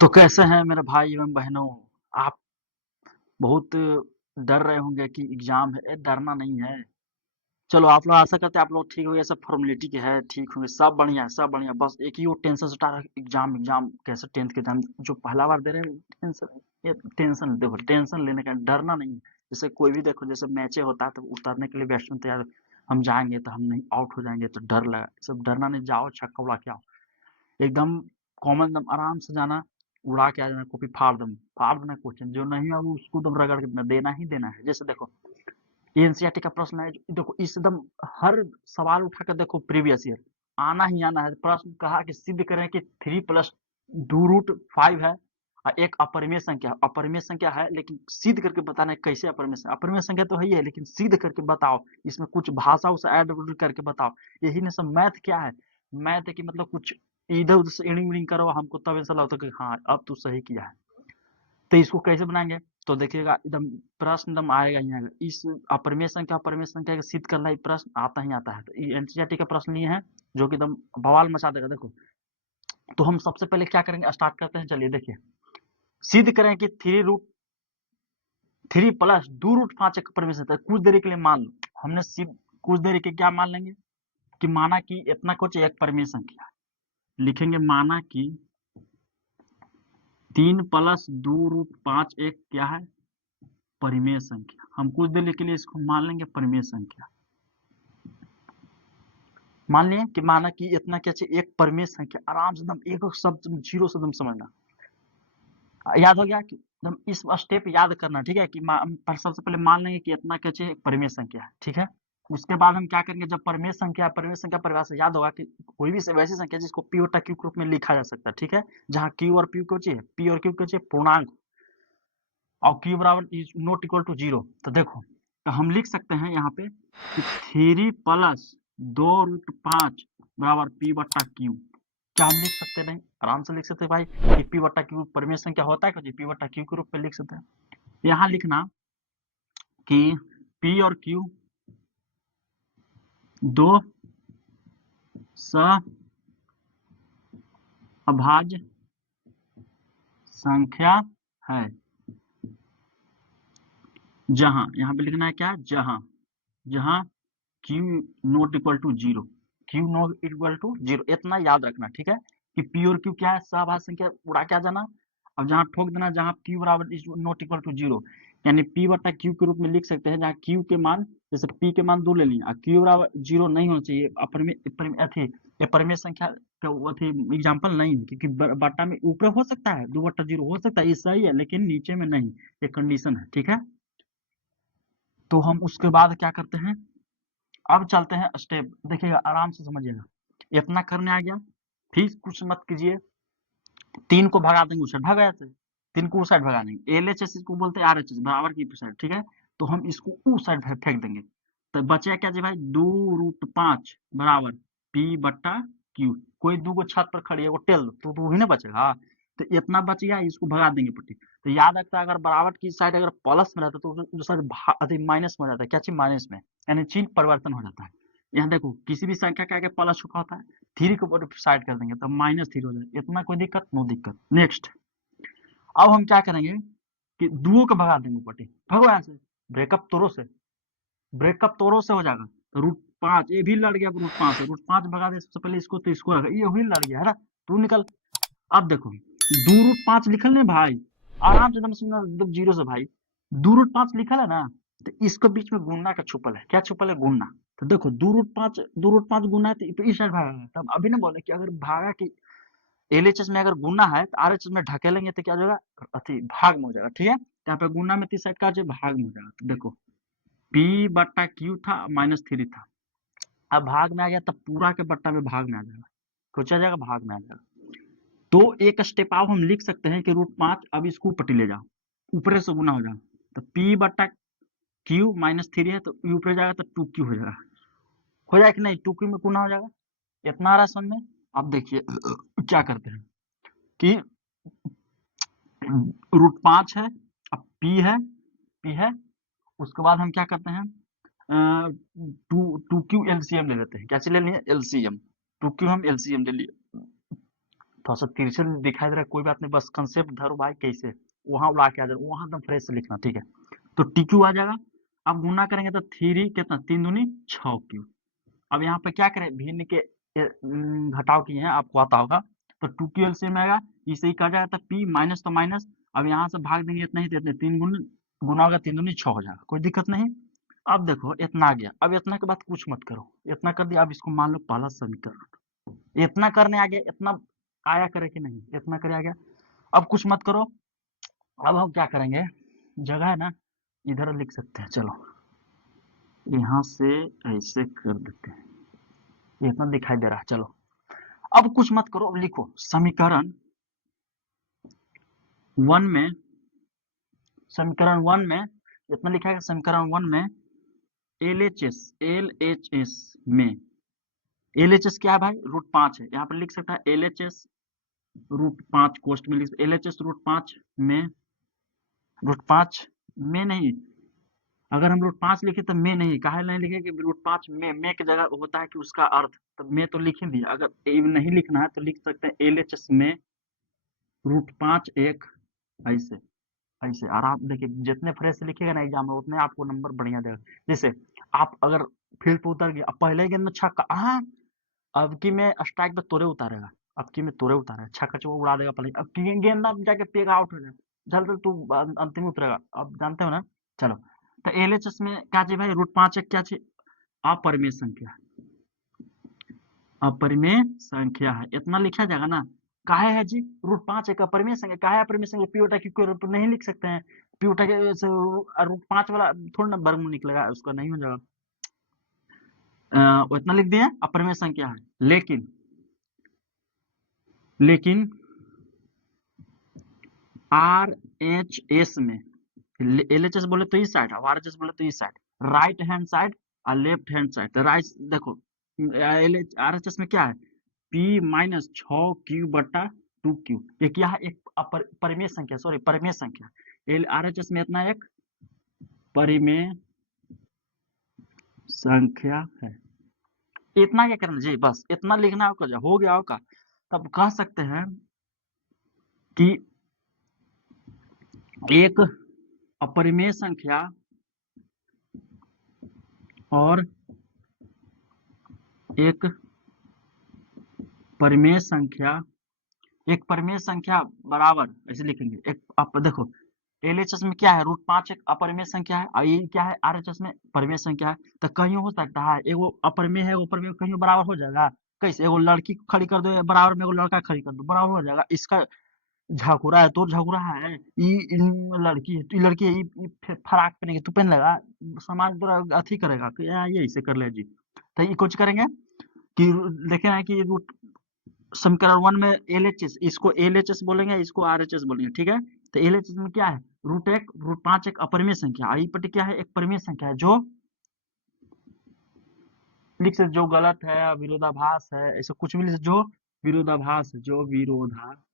तो कैसे हैं मेरे भाई एवं बहनों। आप बहुत डर रहे होंगे कि एग्जाम है। डरना नहीं है। चलो आप लोग आशा करते हैं आप लोग ठीक हो, ये सब फॉर्मेलिटी के है, ठीक होंगे, सब बढ़िया है, सब बढ़िया। बस एक ही वो टेंशन सता रहा है, एग्जाम एग्जाम कैसे, टेंथ के टाइम जो पहला बार दे रहे हैं टेंशन। ये टेंशन देखो, टेंशन लेने का डरना नहीं है। जैसे कोई भी देखो, जैसे मैचे होता है तो उतरने के लिए बैट्समैन तैयार, हम जाएंगे तो हम नहीं आउट हो जाएंगे तो डर लगा, सब डरना नहीं। जाओ छक्का उड़ा के आओ, एकदम कॉमन, एकदम आराम से जाना, उड़ा के आ जाना, कॉपी फाड़ देना क्वेश्चन, जो नहीं है वो उसको एकदम रगड़ के देना ही देना है। जैसे देखो एनसीईआरटी का प्रश्न है, देखो एकदम हर सवाल उठा कर देखो, प्रीवियस ईयर आना ही आना है। प्रश्न कहा कि सिद्ध करें कि 3+2√5 है और एक अपरिमेय संख्या, अपरिमेय संख्या है लेकिन सिद्ध करके बताना है कैसे अपरिमेय संख्या। अपरिमेय संख्या तो है ही है लेकिन सिद्ध करके बताओ, इसमें कुछ भाषा उसे ऐड करके बताओ। यही ना सब मैथ क्या है। मैथ है कि मतलब कुछ इधर उधर से इडिंग विडिंग करो हमको, तब ऐसा लगता है कि हाँ अब तू सही किया है। तो इसको कैसे बनाएंगे, तो देखिएगा एकदम प्रश्न एकदम आएगा ही आएगा। इस अपरिमेय संख्या का सिद्ध करना ही प्रश्न आता ही आता है। तो एनसीईआरटी का प्रश्न ये है जो कि एकदम बवाल मचा देगा। देखो तो हम सबसे पहले क्या करेंगे, स्टार्ट करते हैं। चलिए देखिए, सिद्ध करें कि 3+2√5 एक अपरिमेय संख्या है। कुछ देरी के लिए मान लो, हमने सिद्ध कुछ देरी के क्या मान लेंगे कि माना कि इतना कुछ एक परिमेय संख्या है। लिखेंगे माना कि 3+2√5 एक क्या है, परिमेय संख्या। हम कुछ देर के लिए इसको मान लेंगे परिमेय संख्या। मान लिए कि माना कि इतना क्या चाहिए, एक परिमेय संख्या। आराम से एकदम एक शब्द जीरो से एकदम समझना, याद हो गया कि एकदम इस स्टेप याद करना, ठीक है। कि सबसे पहले मान लेंगे कि इतना क्या चाहिए, एक परिमेय संख्या है, ठीक है। उसके बाद हम क्या करेंगे, जब परिमेय संख्या परिभाषा याद होगा कि कोई भी वैसी संख्या जिसको पी बटा क्यू के रूप में लिखा जा सकता है, ठीक है। जहाँ क्यू और पी को चाहिए, पी और क्यू को चाहिए पूर्णांक और क्यू बराबर इज नॉट इक्वल टू 0। तो देखो, तो हम लिख सकते हैं यहाँ पे कि 3+2√5 बराबर पी बट्टा क्यू। क्या हम लिख सकते नहीं, आराम से लिख सकते हैं भाई कि पी बट्टा क्यू परिमेय संख्या होता है कि पी बट्टा क्यू के रूप में लिख सकते हैं। यहाँ लिखना कि पी और क्यू दो अभाज्य संख्या है, जहां, यहाँ पे लिखना है क्या, जहां Q not equal to 0, Q not equal to 0, इतना याद रखना, ठीक है। कि पी और क्यू क्या है, सहभाज्य संख्या, उड़ा के आ जाना। अब जहां ठोक देना, जहां क्यू बराबर इज नॉट इक्वल टू 0, यानी पी बटा क्यू के रूप में लिख सकते हैं। जहां क्यू के मान, जैसे पी के मान 2 ले लिए और क्यू बराबर 0 नहीं होना चाहिए, अपरिमेय संख्या का एग्जाम्पल नहीं है, क्योंकि बटा में ऊपर हो सकता है 2/0 हो सकता है, ये सही है, लेकिन नीचे में नहीं, ये कंडीशन है, ठीक है। तो हम उसके बाद क्या करते हैं, अब चलते हैं स्टेप, देखिएगा आराम से समझिएगा। इतना करने आ गया, फिर कुछ मत कीजिए, 3 को भगा देंगे उस साइड, भगा जाते 3 को उस साइड भगा देंगे, एलएचएस इसको बोलते हैं, आरएचएस बराबर की साइड, ठीक है। तो हम इसको उस साइड फेंक देंगे, तो बचेगा क्या जी भाई, 2√5 बराबर पी बट्टा क्यू। कोई 2 को छत पर खड़ी है वो टेल तो ही ना बचेगा। तो इतना बच गया, इसको भगा देंगे पट्टी। तो याद रखता है, अगर बराबर की साइड अगर प्लस में रहता तो उस साइड माइनस में हो जाता है, क्या चीज माइनस में, यानी चिन्ह परिवर्तन हो जाता है। यहाँ देखो किसी भी संख्या के आगे प्लस छुपा होता है, 3 को साइड कर देंगे तो -3 हो जाए, इतना कोई दिक्कत, नो दिक्कत। नेक्स्ट, अब हम क्या करेंगे कि दुओ को भगा देंगे ऊपर, भगो यहाँ से, ब्रेकअप तोड़ो से, ब्रेकअप तोड़ो से हो जाएगा। तो √5 ये भी लड़ गया, √5 है, √5 भगा दे सबसे पहले इसको, तो इसको रखा, ये भी लड़ गया है ना, तू निकल। अब देखो 2√5 लिखल नहीं भाई, आराम से एकदम सुनना, एकदम जीरो से भाई 2√5 लिखल है ना, तो इसको बीच में गुणना का छुपल है, क्या छुपल है, गुणना। तो देखो 2√5 गुना है तो इस साइड भागा है। तब अभी ना बोले कि अगर भागा कि एलएचएस में अगर गुना है तो आरएचएस में ढकेलेंगे तो क्या हो जाएगा, अति भाग में हो जाएगा, ठीक है। यहाँ पे गुना में 30 साइड का भाग में हो जाएगा। तो देखो पी बट्टा क्यू था -3 था, अब भाग में आ गया तब पूरा के बट्टा में भाग में आ जाएगा, सोचा जाएगा भाग में आ जाएगा। तो एक स्टेप आओ, हम लिख सकते हैं कि √5, अब इसको ऊपर ले जाओ, ऊपर से गुना हो जाएगा। तो पी बट्टा क्यू -3 है तो ऊपर जाएगा तो 2q हो जाएगा, हो जाएगा कि नहीं, 2q में गुना हो जाएगा। इतना आ रहा समझ में। अब देखिए क्या करते हैं कि √5 है, अब पी है, उसके बाद हम क्या करते हैं, टू क्यू एलसीएम ले लेते हैं, क्या ले लिए, एलसीएम, 2q हम एलसीएम ले लिए। थोड़ा सा तिरछे दिखाई दे रहा है, कोई बात नहीं, बस कंसेप्ट धरो भाई, कैसे वहां उड़ा के आ जाए, वहां एकदम फ्रेश से लिखना, ठीक है। तो टी क्यू आ जाएगा। अब गुना करेंगे तो 3 कितना, 3 दूनी 6 क्यू। अब यहाँ पे क्या करें, भिन्न के घटाव किए हैं, आपको आता होगा। तो 2 क्यू एलसीएम आएगा, इसे ही कहा जाएगा, तो पी माइनस तो माइनस, अब यहाँ से भाग देंगे इतना ही, तो इतने 3 गुना होगा, 3 दूनी 6 हो जाएगा, कोई दिक्कत नहीं। अब देखो इतना आ गया, अब इतना के बाद कुछ मत करो, इतना कर दिया, अब इसको मान लो पहला समीकरण। इतना करने आ गया, इतना आया करे कि नहीं, इतना करे आ गया। अब कुछ मत करो, अब हम क्या करेंगे, जगह है ना, इधर लिख सकते हैं, चलो यहाँ से ऐसे कर देते हैं, ये इतना दिखाई दे रहा है, चलो अब कुछ मत करो, लिखो समीकरण 1 में, समीकरण 1 में इतना लिखा है, समीकरण 1 में LHS में, LHS क्या है भाई, √5 है, यहाँ पर लिख सकता है LHS √5, कोष्ट में लिख सकते LHS √5 में, √5 में नहीं, अगर हम √5 लिखे तो में नहीं, काहे नहीं लिखे कि √5 में की जगह होता है कि उसका अर्थ, तो में तो लिख ही दिया, अगर नहीं लिखना है तो लिख सकते हैं LHS में √5 एक, ऐसे ऐसे। और आप देखिए जितने फ्रेश से लिखिएगा ना एग्जाम में, उतने आपको नंबर बढ़िया देगा। जैसे आप अगर फील्ड पे उतर गए, अब पहले गेंद में छक्का, हाँ अब की में स्ट्राइक पे तोरे उतारेगा, अब की में तोरे उतारेगा, छक्का चौका उड़ा देगा पहले, अब की गेंद अब जाके पेग आउट हो जाएगा, जल्द तू अंतिम में उतरेगा, अब जानते हो ना। चलो, तो LHS में क्या चाहिए भाई, √5 एक क्या चाहिए, अपरिमेय संख्या, अपरिमेय संख्या है, इतना लिखा जाएगा ना। काहे है जी, √5 एक अपरिमेय संख्या, काहे अपरिमेय संख्या, पी बटा क्यू रूप नहीं लिख सकते हैं, पी बटा के √5 वाला थोड़ा ना वर्गमूल निकलेगा, उसका नहीं हो जाएगा, वो इतना लिख दिया, अपरिमेय संख्या है। लेकिन RHS में, LHS बोले तो इस साइड, और RHS बोले तो इस साइड, राइट हैंड साइड और लेफ्ट हैंड साइड, तो राइट देखो RHS में क्या है, P माइनस 6Q बटा 2Q, ये क्या है, एक परिमेय संख्या, सॉरी परिमेय संख्या, RHS में इतना एक परिमेय संख्या है। इतना क्या करना जी, बस इतना लिखना होगा, हो गया होगा, तब कह सकते हैं कि एक अपरिमेय संख्या और एक परिमेय संख्या, एक परिमेय संख्या बराबर, ऐसे लिखेंगे, एक आप देखो LHS में क्या है, √5 एक अपरिमेय संख्या है, और ये क्या है RHS में परिमेय संख्या है, तो कहीं हो सकता है एगो अपरिमेय है, एगो परिमेय, कहीं बराबर हो जाएगा, कैसे, एगो लड़की खड़ी कर दो बराबर में, एगो लड़का खड़ी कर दो बराबर हो जाएगा, इसका झाकुरा है, तो झाकुरा है, लड़की है, तो लड़की है, फराक पहनेगी, तू पहन लेगा, समाज पूरा अथी करेगा कि ये ऐसे कर ले जी, तो ये कुछ करेंगे कि देखे ना कि समीकरण 1 में LHS, इसको LHS बोलेंगे, इसको RHS बोलेंगे, ठीक है। तो LHS में क्या है, √5 एक अपरिमेय संख्या, आई पट्टी क्या है, एक परिमेय संख्या है, जो लिख सकते, जो गलत है, विरोधाभास है, ऐसा कुछ भी लिख सकते, जो विरोधाभास है, जो विरोधाभास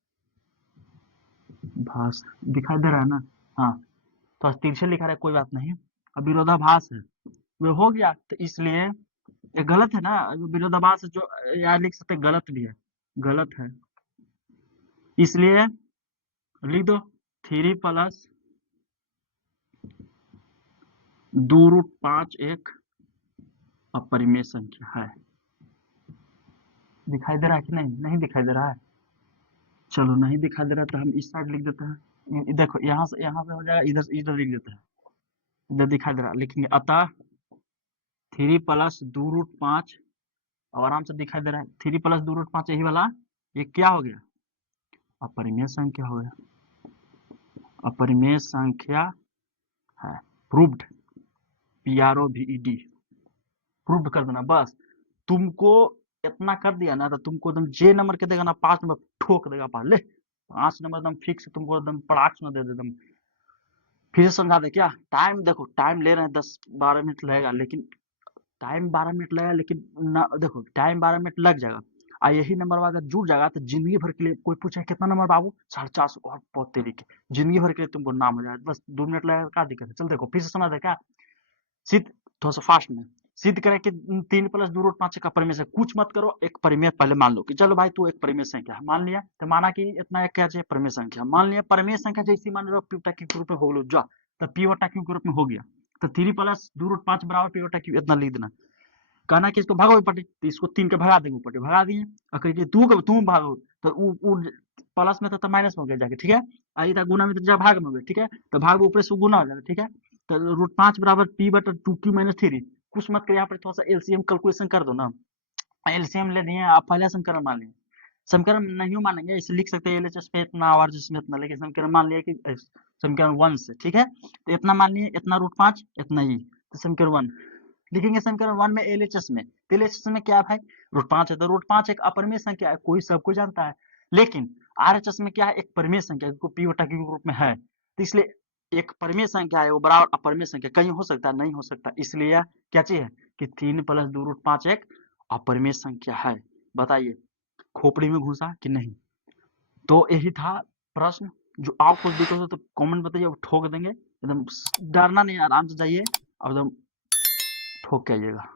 दिखाई दे रहा है ना, हाँ, तो तिरछे लिखा रहा है, कोई बात नहीं, अब विरोधाभास है, वो हो गया, तो इसलिए ये गलत है ना, विरोधाभास जो यार लिख सकते गलत भी है, गलत है, इसलिए लिख दो 3 प्लस 2√5 एक अपरिमेय संख्या है। दिखाई दे रहा है कि नहीं, नहीं दिखाई दे रहा है, चलो नहीं दिखाई दे रहा तो हम इस साइड लिख देते हैं, देखो यहाँ से हो जाएगा, इधर इधर लिख देते हैं, इधर दिखाई दे रहा, लिखेंगे अतः 3 प्लस 2√5, और आराम से दिखाई दे रहा है, 3 प्लस 2√5 यही वाला, ये क्या हो गया, अपरिमेय संख्या हो गया, अपरिमेय संख्या है, प्रूव्ड, PROVED, प्रूव्ड कर देना, बस तुमको इतना कर दिया ना, तो तुमको एकदम जे नंबर के देगा ना, 5 नंबर ठोक देगा, पास ले 5 नंबर एकदम फिक्स, तुमको एकदम पड़ाक सुना दे दे एकदम। फिर से समझा दे क्या, टाइम देखो, टाइम ले रहे हैं 10-12 मिनट लगेगा, लेकिन टाइम 12 मिनट लगेगा, लेकिन ना देखो टाइम 12 मिनट लग जाएगा, और यही नंबर अगर जुड़ जाएगा तो जिंदगी भर के लिए, कोई पूछे कितना नंबर बाबू, 450, और बहुत तरीके, जिंदगी भर के लिए तुमको नाम हो जाएगा, बस 2 मिनट लगेगा, क्या दिक्कत है, चल देखो फिर से समझ दे क्या, सिर्फ थोड़ा सा फास्ट में, सिद्ध करें कि 3 प्लस 2 रूट 5 एक अपरिमेय संख्या। कुछ मत करो, एक परिमेय पहले मान लो कि चलो भाई तू एक परिमेय संख्या है, मान लिया तो माना कि इतना एक क्या चाहिए परिमेय संख्या, मान लिया परिमेय संख्या जैसी मान लो पी बटा क्यू के रूप में हो लो जा, तो पी बटा क्यू के रूप में हो गया, तो 3 प्लस 2 रूट 5 बराबर पी बटा क्यू इतना लिख देना। कहना कि इसको भागो ऊपर, तो इसको 3 के भगा देंगे ऊपर, भगा दिए। अगर ये तुम भागो तो प्लस में तो माइनस में हो गया जाके, ठीक है। और इधर गुना में तो जा भाग में हो गया, ठीक है, तो भाग ऊपर से गुना हो जाएगा, ठीक है। तो रूट 5 बराबर पी बटा 2q माइनस 3। कुछ मत कर, यहाँ पर थोड़ा सा एलसीएम कैलकुलेशन कर दो ना, एलसीएम ले लिए आप, पहला समीकरण मान लिए, समीकरण नहीं मानेंगे इसे लिख सकते हैं एलएचएस पे इतना और जिसमें इतना, लेकिन समीकरण मान लिया कि समीकरण 1 से, ठीक है। तो इतना मान लिए, इतना रूट 5 इतना ही, तो समीकरण 1 लिखेंगे। समीकरण 1 में एलएचएस में, तो एलएचएस में क्या है भाई रूट 5 है, तो रूट 5 एक अपरिमेय संख्या है, कोई सबको जानता है। लेकिन आरएचएस में क्या है, एक परिमेय संख्या जो पी बटा क्यू के रूप में है, तो इसलिए एक परिमेय संख्या है वो बराबर अपरिमेय संख्या, कहीं हो सकता है नहीं हो सकता, इसलिए क्या चाहिए कि 3 प्लस 2 रूट 5 एक अपरिमेय संख्या है। बताइए खोपड़ी में घुसा कि नहीं। तो यही था प्रश्न, जो आप कुछ दिक्कत हो तो कमेंट बताइए, अब ठोक देंगे एकदम, डरना नहीं, आराम से जाइए एकदम ठोक के आइएगा।